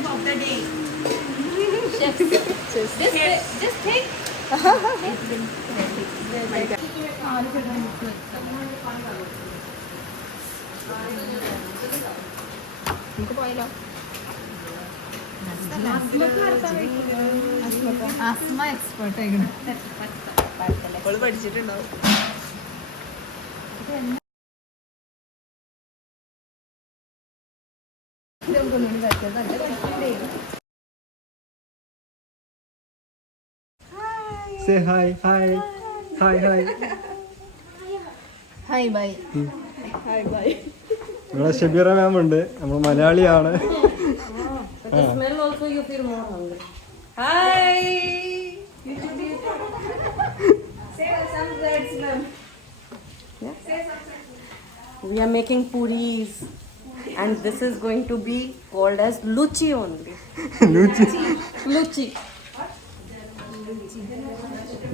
chef of the day. Chef. Just take. Asma expert ആയിരുന്നു. പഠിച്ചിട്ടുണ്ടാവും. Say hi, hi, hi, hi. Hi bye. Hi, bye. ഇവിടെ ഷബീറ മാം ഉണ്ട്, നമ്മൾ മലയാളിയാണ്. The smell also you feel more hungry. Hi. Say some words, ma'am. We are making puris and this is going to be called as luchi only. Luchi.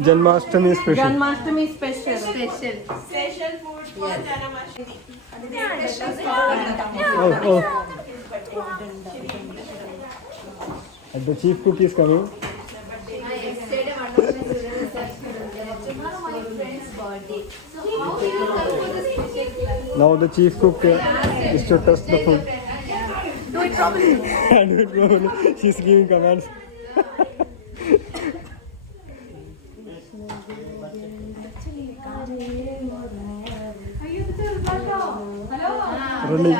Janmashtami special. Janmashtami special. Special food for Janmashtami. Oh. The chief cook is coming. Now the chief cook is to test the food. Do it properly. Do it properly. She's giving commands. Running.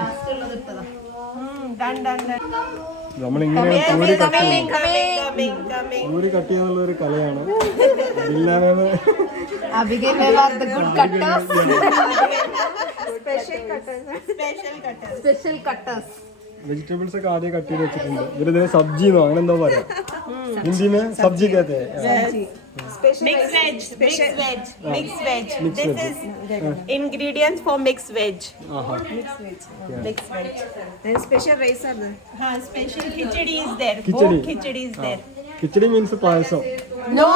Done. നമ്മളിങ്ങനെ puri cut ചെയ്യും. Coming. Puri cut ചെയ്യാനുള്ള ഒരു കലയാണ്. ഇല്ലാതെ Abigail are the good cutters. Special cutters. Vegetables ഒക്കെ ആദ്യം cut ചെയ്ത് വെച്ചിട്ടുണ്ട്. ഇവരിതിനെ സബ്ജിന്നോ അങ്ങനെ എന്തോ പറയാം. ഹിന്ദി में सब्जी कहते हैं. Mixed veg. This is ingredients for mixed veg. Mixed veg. Then special rice are there. Special khichdi is there. Khichdi. Both khichdi is there. Kichadi means payasam. No,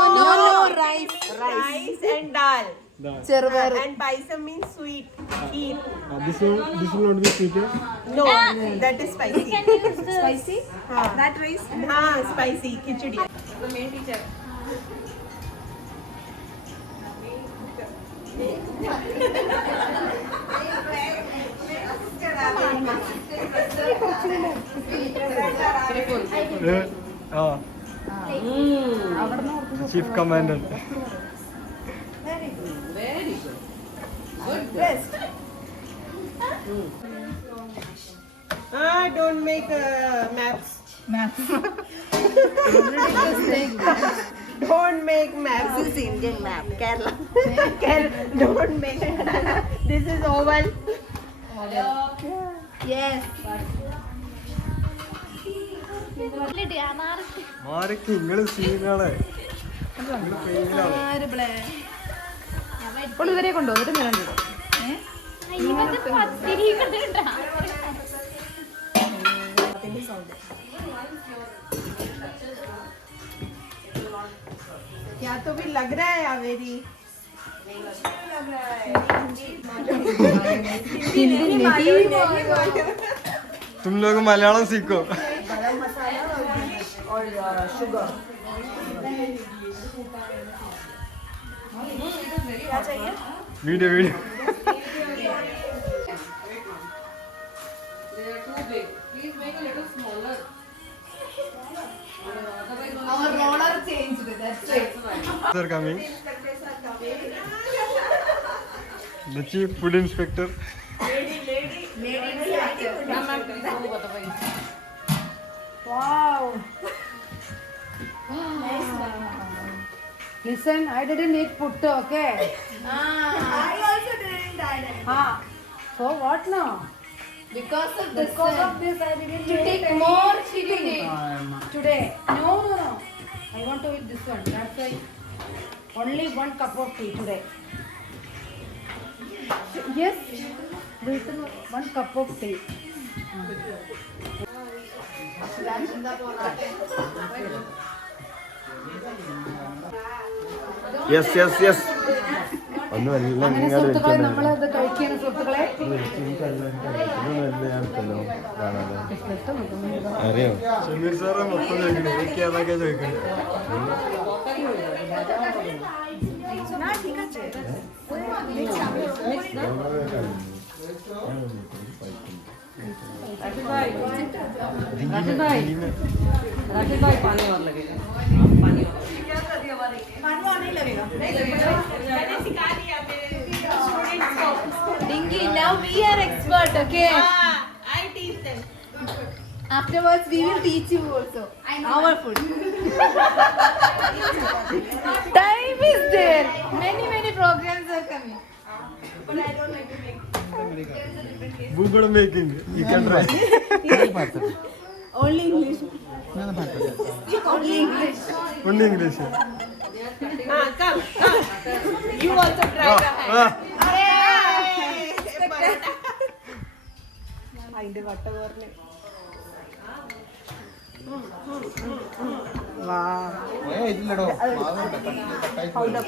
rice. Rice and dal. Chervaru. And paisam means sweet. Kheer. This will not be sweet. No, that is spicy. Spicy? That rice? Spicy khichdi. The main teacher. Chief commandant. Don't make maps. Don't make maps. This is Indian map. Kerala. Don't make it. This is oval. Yes. മാരക്ക് ഇങ്ങള് സീനാണ്. ഇപ്പോൾ ഇവരെ കൊണ്ടോ എന്നിട്ട് ഞാൻ കണ്ടു. क्या तो भी लग रहा है अवेरी. तुम लोग मलयालम सीखो. Or sugar. क्या चाहिए? Video. Our roller changed. That's right. Sir coming. The chief food inspector. Wow. Listen, I didn't eat puttu, okay? I also didn't die. So what now? Because of This I didn't to eat take any more chili. today. No. I want to eat this one. That's why only 1 cup of tea today. Yes, this is 1 cup of tea. Yes. അങ്ങനെ സുഹൃത്തുക്കളെ നമ്മളത് കഴിക്കുന്ന സുഹൃത്തുക്കളെ അറിയോ Shameer sir മൊത്തം ചോദിക്കണേ എനിക്ക് അതൊക്കെ ചോദിക്കണേ राशिद भाई पानी और लगेगा पानी नहीं लगेगा मैंने सिखा दिया मेरे स्टूडेंट्स को Dingy, now we are expert, okay? I teach them. Afterwards, we will teach you also. Our food. Time is there. Many programs are coming. But I don't like to make. Google making you can try Only English. Only English. only English Come. You also try the hand. അതിന്റെ വട്ട കോർന്ന്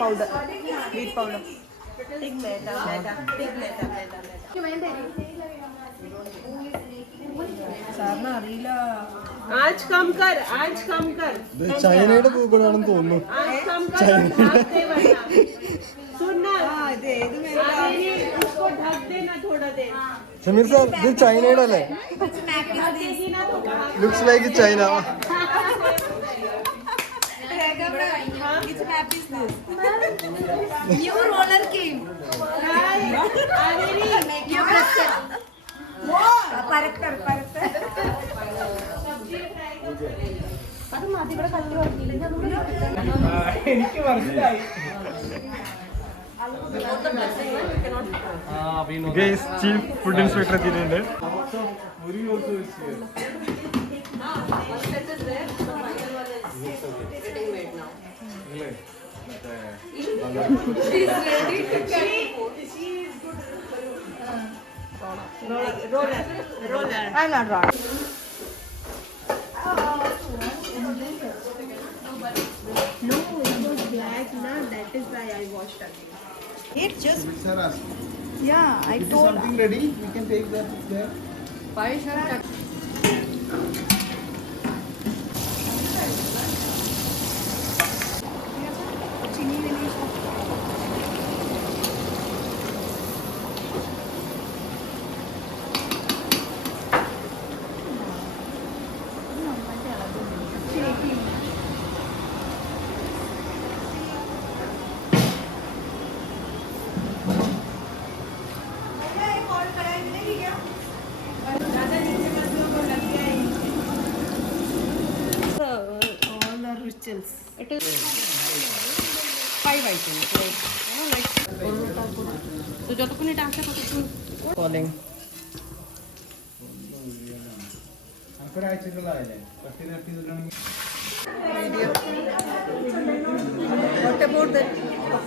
powder wheat powder tik leta സാറിന് അറിയില്ല आज कम कर ചൈനയുടെ പൂക്കളാണെന്ന് തോന്നുന്നു आज कम कर ढक दे वरना सुन ना दे इसको ढक देना थोड़ा देर ഷമീർ സാർ ഇത് ചൈനയുടെ അല്ലേ looks like China New roller came. New brusher. പരക്കർ എനിക്ക് മനസ്സിലായി ചീഫ് ഫുഡ് ഇൻസ്പെക്ടർ എത്തിയിട്ടുണ്ട് roller I'm not wrong no it was black na that is why I washed again it just yeah I told something ready we can take that there all the rituals it is 5 items right like so যতক্ষণ এটা আসে ততক্ষণ calling അക്കടെ ആഴ്ചകളായല്ലേ പത്തിരട്ടിലാണ് what about that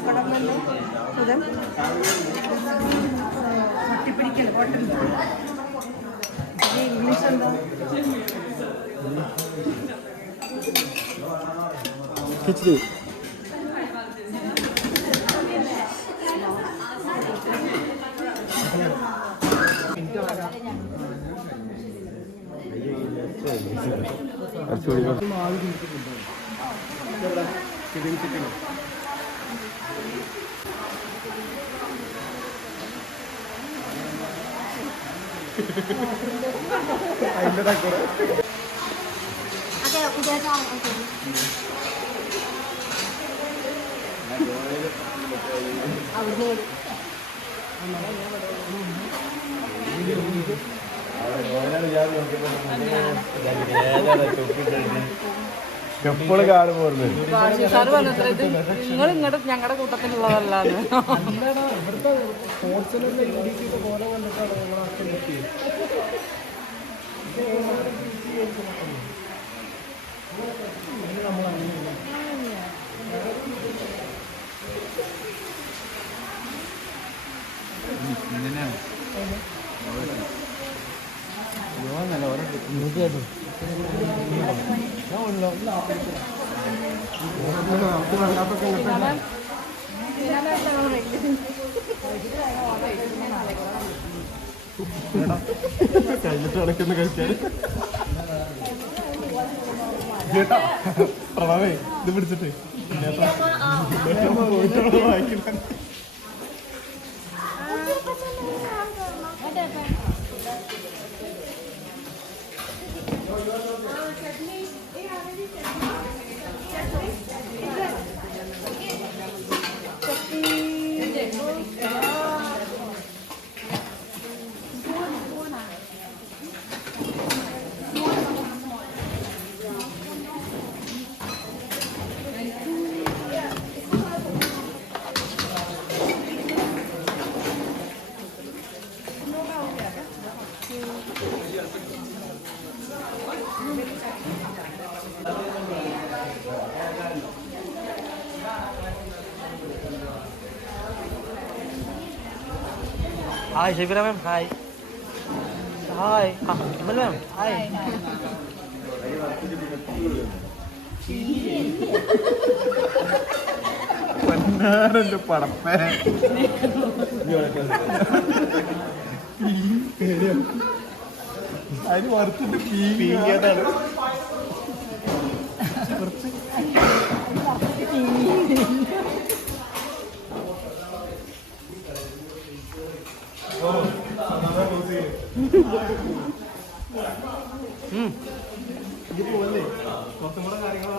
kadamballo for them പട്ടിപ്പിടിക്കൽ hotel English എന്താ ഖിച്ചടി എപ്പോഴും കാണുമ്പോൾ സാറ് പറഞ്ഞത്ര ഇത് നിങ്ങൾ ഇങ്ങോട്ട് ഞങ്ങളുടെ കൂട്ടത്തിലുള്ളതല്ലാന്ന് കഴിഞ്ഞിട്ട് നടക്കുന്ന കഴിക്കാൻ കേട്ടാ പ്രണവേ ഇത് പിടിച്ചിട്ട് പോയിട്ട് വായിക്കണം. Hi, Shivira ma'am. Hi. Hi. Vimal ma'am. Hi. പൊന്നാരന്റെ പടപ്പേ അതിന് വറുത്തിട്ട് പീങ്ങിയതാണ്. കുറച്ച് ഇത് പോലെ കുറച്ചും കൂടെ കാര്യങ്ങൾ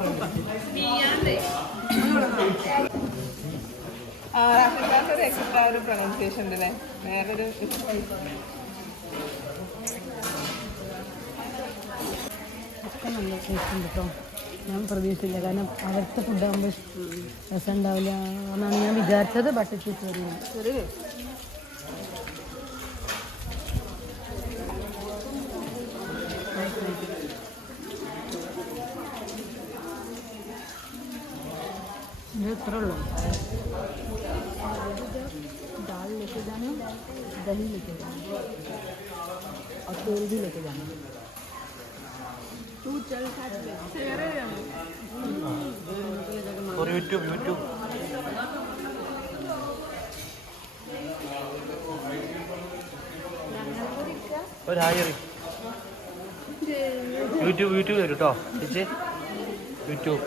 ഒരു എക്സ്ട്രാ ഒരു പ്രൊനൗൺസിയേഷൻ ഉണ്ടല്ലേ, വേറൊരു ഒക്കെ നല്ല ടേസ്റ്റ് ഉണ്ട് കേട്ടോ. ഞാൻ പ്രതീക്ഷിച്ചില്ല, കാരണം അവിടുത്തെ ഫുഡാകുമ്പോൾ രസം ഉണ്ടാവില്ല എന്നാണ് ഞാൻ വിചാരിച്ചത്. ബട്ട് ഇറ്റ് ഈസ് വെരി ये इतना लो दाल लेके जाना, दही लेके जाना और तेल भी लेके जाना. तू चल For YouTube. ഒരു ഹായ് യൂട്യൂബ് വരും കേട്ടോ ചേച്ചി. യൂട്യൂബ്